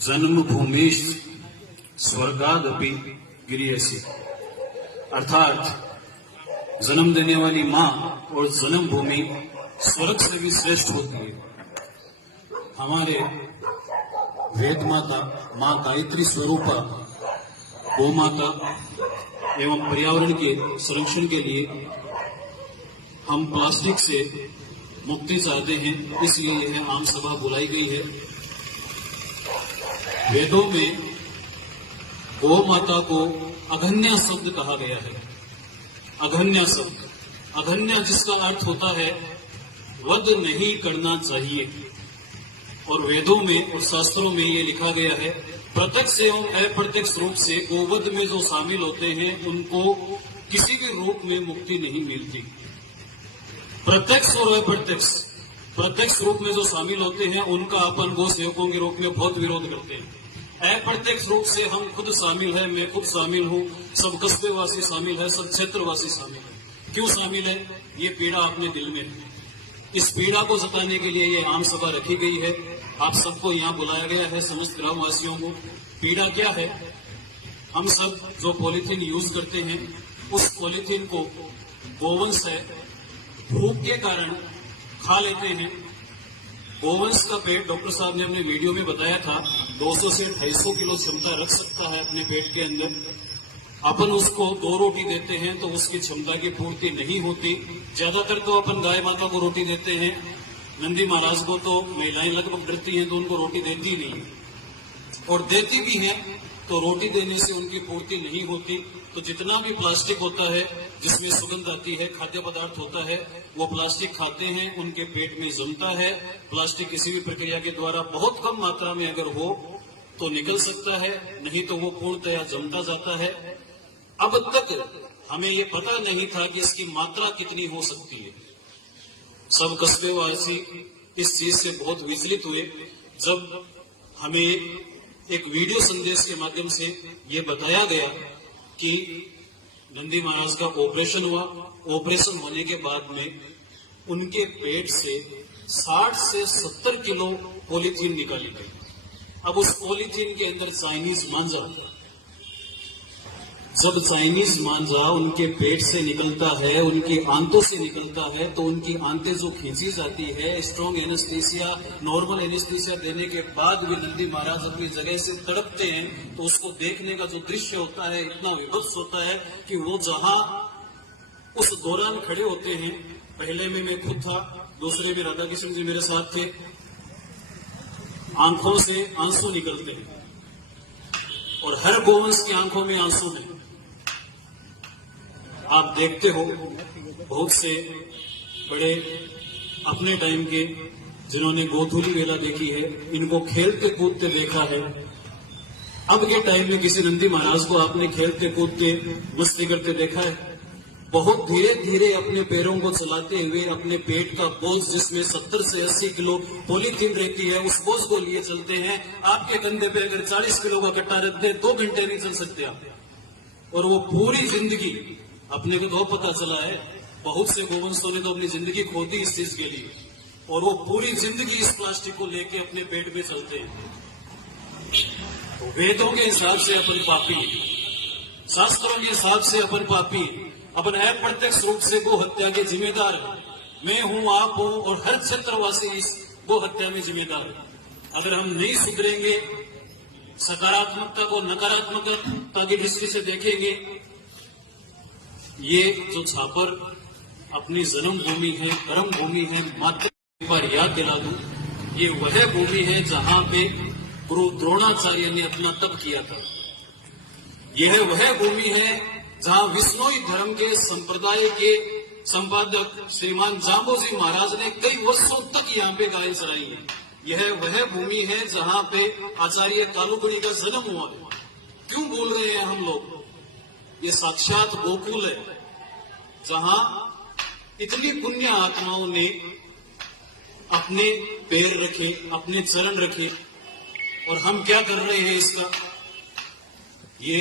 जन्मभूमि स्वर्गादपि गिरियसी, अर्थात जन्म देने वाली माँ और जन्मभूमि स्वर्ग से भी श्रेष्ठ होती है। हमारे वेद माता माँ गायत्री स्वरूपा गौ माता एवं पर्यावरण के संरक्षण के लिए हम प्लास्टिक से मुक्ति चाहते हैं, इसलिए यह आम सभा बुलाई गई है। वेदों में गौ माता को अघन्या शब्द कहा गया है। अघन्या शब्द, अघन्या जिसका अर्थ होता है वध नहीं करना चाहिए, और वेदों में और शास्त्रों में ये लिखा गया है प्रत्यक्ष एवं अप्रत्यक्ष रूप से गोवध में जो शामिल होते हैं उनको किसी भी रूप में मुक्ति नहीं मिलती। प्रत्यक्ष और अप्रत्यक्ष, प्रत्यक्ष रूप में जो शामिल होते हैं उनका अपन गो सेवकों के रूप में बहुत विरोध करते हैं। अप्रत्यक्ष रूप से हम खुद शामिल है, मैं खुद शामिल हूँ, सब कस्बेवासी शामिल है, सब क्षेत्रवासी शामिल है। क्यों शामिल है? ये पीड़ा अपने दिल में है। इस पीड़ा को जताने के लिए ये आम सभा रखी गई है। आप सबको यहाँ बुलाया गया है, समस्त ग्रामवासियों को। पीड़ा क्या है? हम सब जो पॉलीथीन यूज करते हैं उस पॉलीथीन को गोवंश है, भूख के कारण खा लेते हैं। गोवंश का पेट, डॉक्टर साहब ने अपने वीडियो में बताया था, 200 से 250 किलो क्षमता रख सकता है अपने पेट के अंदर। अपन उसको 2 रोटी देते हैं तो उसकी क्षमता की पूर्ति नहीं होती। ज्यादातर तो अपन गाय माता को रोटी देते हैं, नंदी महाराज को तो महिलाएं लगभग डरती हैं तो उनको रोटी देती नहीं, और देती भी हैं तो रोटी देने से उनकी पूर्ति नहीं होती। तो जितना भी प्लास्टिक होता है जिसमें सुगंध आती है, खाद्य पदार्थ होता है, वो प्लास्टिक खाते हैं, उनके पेट में जमता है। प्लास्टिक किसी भी प्रक्रिया के द्वारा बहुत कम मात्रा में अगर हो तो निकल सकता है, नहीं तो वो पूर्णतया जमता जाता है। अब तक हमें ये पता नहीं था कि इसकी मात्रा कितनी हो सकती है। सब कस्बेवासी इस चीज से बहुत विचलित हुए जब हमें एक वीडियो संदेश के माध्यम से ये बताया गया कि नंदी महाराज का ऑपरेशन हुआ। ऑपरेशन होने के बाद में उनके पेट से 60 से 70 किलो पॉलीथीन निकाली गई। अब उस पॉलीथीन के अंदर चाइनीज मांझा, जब चाइनीज मांझा उनके पेट से निकलता है, उनकी आंतों से निकलता है, तो उनकी आंतें जो खींची जाती है, स्ट्रॉन्ग एनेस्थीसिया, नॉर्मल एनेस्थीसिया देने के बाद भी नंदी महाराज अपनी जगह से तड़पते हैं, तो उसको देखने का जो दृश्य होता है इतना विभत्स होता है कि वो जहां उस दौरान खड़े होते हैं, पहले में मैं खुद था, दूसरे में राधा कृष्ण जी मेरे साथ थे, आंखों से आंसू निकलते हैं, और हर गोवंश की आंखों में आंसू है। आप देखते हो बहुत से बड़े अपने टाइम के जिन्होंने गोधूली वेला देखी है, इनको खेलते कूदते देखा है। अब के टाइम में किसी नंदी महाराज को आपने खेलते कूदते मस्ती करते देखा है? बहुत धीरे धीरे अपने पैरों को चलाते हुए अपने पेट का बोझ, जिसमें 70 से 80 किलो पॉलीथीन रहती है, उस बोझ को लिए चलते हैं। आपके कंधे पे अगर 40 किलो का कट्टा रख दे 2 घंटे नहीं चल सकते आप। और वो पूरी जिंदगी, अपने को तो पता चला है बहुत से गोवंशों ने तो अपनी जिंदगी खो दी इस चीज के लिए, और वो पूरी जिंदगी इस प्लास्टिक को लेके अपने पेट में चलते हैं। तो वेदों के हिसाब से अपन पापी, शास्त्रों के हिसाब से अपन पापी, अपन अप्रत्यक्ष रूप से गो हत्या के जिम्मेदार मैं हूं, आप हो, और हर क्षेत्रवासी इस गो हत्या में जिम्मेदार है। अगर हम नहीं सुधरेंगे, सकारात्मकता को नकारात्मकता की दृष्टि से देखेंगे, ये जो छापर अपनी जन्मभूमि है, कर्म भूमि है, मात्र पर याद दिला दूं, ये वह भूमि है जहां पे गुरु द्रोणाचार्य ने अपना तप किया था। यह वह भूमि है जहां विष्णोई धर्म के संप्रदाय के संपादक श्रीमान जाम्बोजी महाराज ने कई वर्षों तक यहाँ पे गाय चराई है। यह वह भूमि है जहां पे आचार्य कालुगुणी का जन्म हुआ है। क्यों बोल रहे हैं हम लोग? ये साक्षात गोकुल है जहां इतनी पुण्य आत्माओं ने अपने पैर रखे, अपने चरण रखे, और हम क्या कर रहे हैं इसका? ये